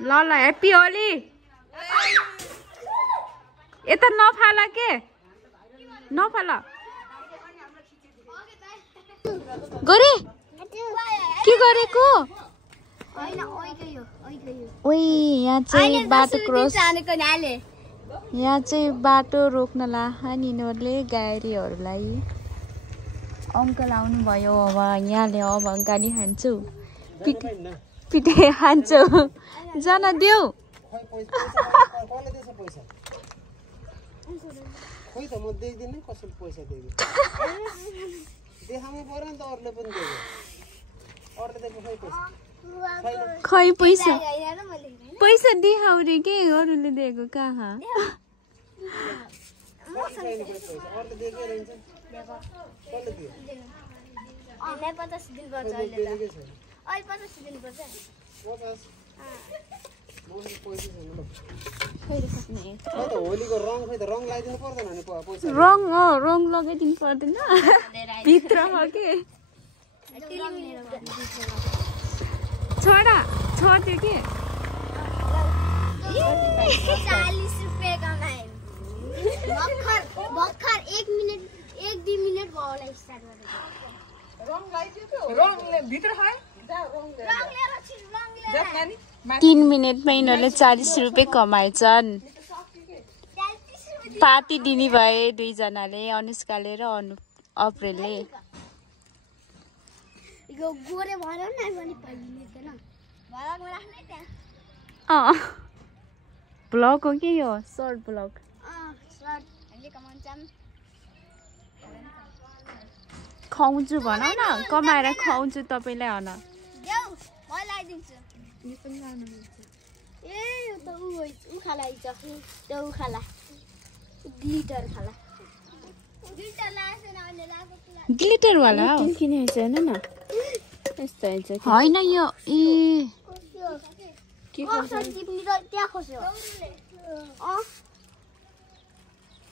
ल ल ह्याप्पी होली यता नफाला के नफाला गरे के गरेको ओइ यहाँ चाहिँ बाटो क्रस यहाँ चाहिँ बाटो रोक्न लाहा नि यिनीहरूले गाडीहरूलाई अङ्कल आउनु भयो अब यहाँले अब गाडी हान्छु पिटे हान्छु जान देऊ खोइ त म देख्दिनँ कसैले पैसा दिएको देखाउनु पर्यो नि त अरूले पनि दिएको अरूले दिएको खै पैसा पैसा देखाउ रे के अरूले दिएको कहाँ अरूले दिएकै रहन्छ कसले दियो 50 दिनुपर्छ अहिले त अहिले 50 दिनुपर्छ 50 होलीको रङ खै त रङ लगाइदिनु पर्दैन नि पैसा रङ लगाइदिनु पर्दैन भित्रमा के छोड्यो के 40 रुपैयाँ कमाए भर्खर 1 मिनेट 1-2 मिनेट भयो होला स्टार्ट गरेको रङ लगाइदियो त्यो रङले भित्र खाए रङ लिएर 3 मिनेटमा यिनीहरूले 40 रुपैयाँ कमाएछन् पार्टी दिने भए दुईजनाले अनुष्काले र अप्रेलले यो गोरे भएर न पनि पाइने थिएन भलगमा राख्नै त्यहाँ ब्लग हो के यो सर्ट ब्लग सर्ट हामीले कमाउँछौँ खुवाउँछु भन न कमाएर खुवाउँछु तपाईँलाई हन देऊ म लगाइदिन्छु यो पनि लानु मिल्छ ए यो त उ खाला छ त्यो उ खाला ग्लिटर खाला ग्लिटर लाएन अहिले लागेको ग्लिटर वाला हो किनेछ हैन न यस्तो हुन्छ हैन यो ए के खस्यो टिप्नी त त्यहाँ खस्यो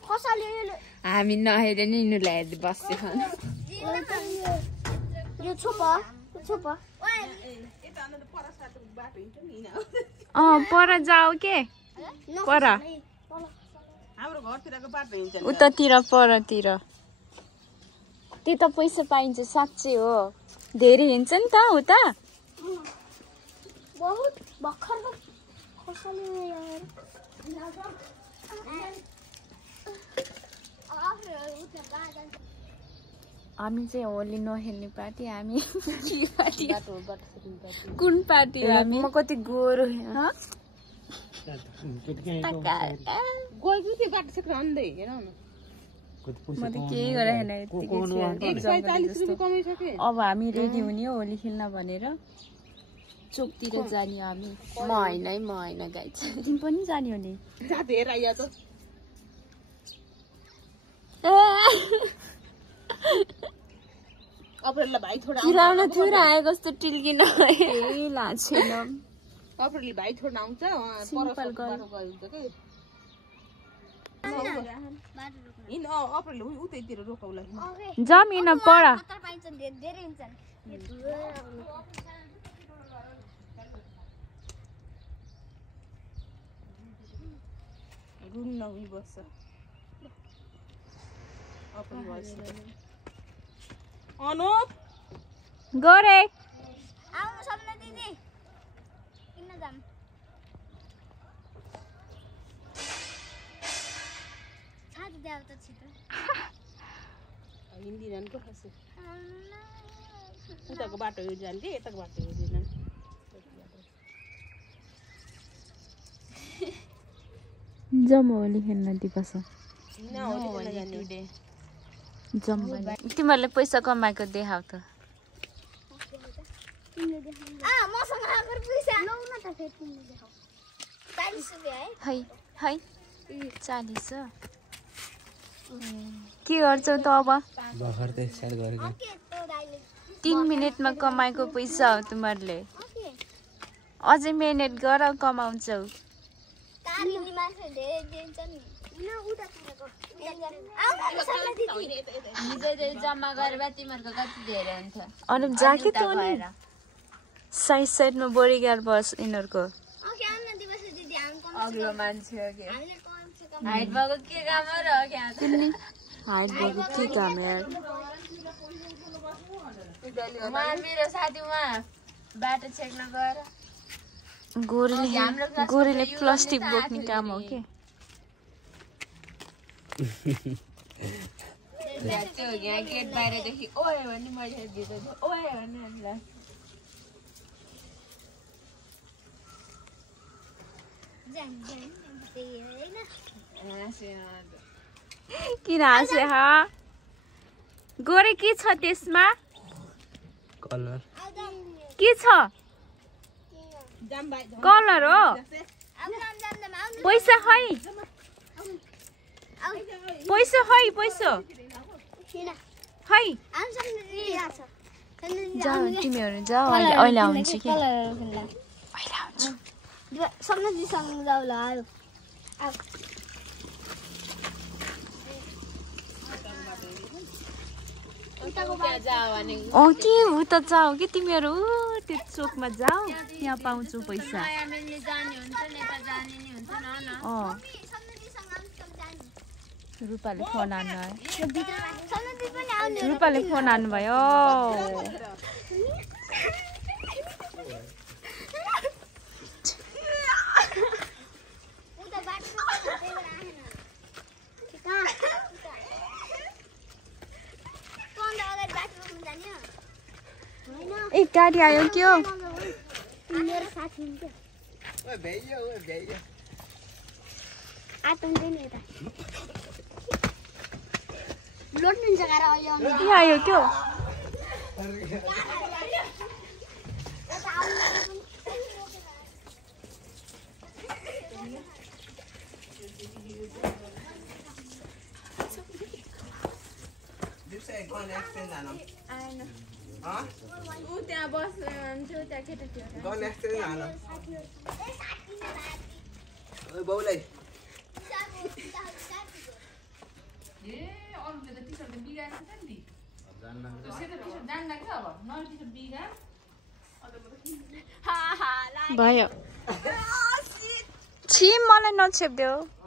खसाले हामी नहेरे नि यिनीलाई हेर्दै बस्यो यो छोपा पर जाऊ के पर हाम्रो घरतिरको बाटो हिँड्छ उतातिर परतिर त्यता पैसा पाइन्छ साँच्चै हो धेरै हिँड्छ नि त उता बहुत भर्खर खसाले यार हामी चाहिँ होली नखेल्ने पार्टी हामी कुन पार्टी हामी म कति गोरो गयो त्यो बाटो सेक्टर अन्दै हेर न म त केही गरेन अब हामी रेडी हुने हो होली खेल्न भनेर चोकतिर जाने हामी म हैन गाइस तिमी पनि जाने हो नि जाते हेर आइया त अप्रेल भाइ थोडा चिलाउन थुरा आए कस्तो टिल्किन केही लाछेन अप्रेल भाइ थोडा आउँछ सिम्पल गर्नु इन अप्रेल उतैतिर रोकौला जमिन पर पाइन्छ धेरै हुन्छन् रुम नहुई बस्छ अप्रेल भाइ अनुप गरे आउनु सपना दिदी किन जाम छाती देऊ त छिटो हिन्दी जानको खासै उताको बाटो यो जान्थे यताको बाटो यो जान्थे जम्मा होली खेल्न दिवस तिमीहरूले पैसा कमाएको देखाउ त मसँग आएको पैसा लौ न त फेरि तिमीले देखाउ 40 रुपैयाँ है है 40 के गर्छौ त अब भर्खर त स्टार्ट गरेको 3 मिनेटमा कमाएको पैसा हो तिमीहरूले अझै मेहनत गर कमाउँछौ तालिनी मान्छे धेरै दिन्छ नि जम्मा गरेर तिमीहरूको कति धेरै हुन्छ अनुप जाके त नि साइडमा बोडीगार्ड बस यिनीहरूको अग्लो मान्छे हो कि हाइट भएको के काम हो र क्या हाइट भएको के काम यार मेरो साथी उहाँ बाटो छेक्न गएर गोरीले प्लास्टिक बोक्ने काम हो के यहाँ गेट बाहिरदेखि ओए भन्ने मैले भित्र ओए भन्ने हामीलाई किन हाँसे गोरे के छ त्यसमा कलर के छ कलर हो पैसा खै पैसा खै पैसा खै जाऊ तिमीहरू जाऊ अहिले आउँछु कि अहिले आउँछु सम्झिसँग जाऊ ल के उता जाऊ कि तिमीहरू त्यो चोकमा जाऊ त्यहाँ पाउँछु पैसा रूपाले फोन हान्नु रूपाले फोन हान्नु भयो ए गाडी आयो के हो मेरो साथी हुन्छ ओए भ्याइयो आतन चाहिँ नि यता लोड्नु जग्गा अहिले आउनु के आयो के हो त्यहाँ बस्छु त्यहाँ केटा बाउलाई भयो छि मलाई नछेप्देऊ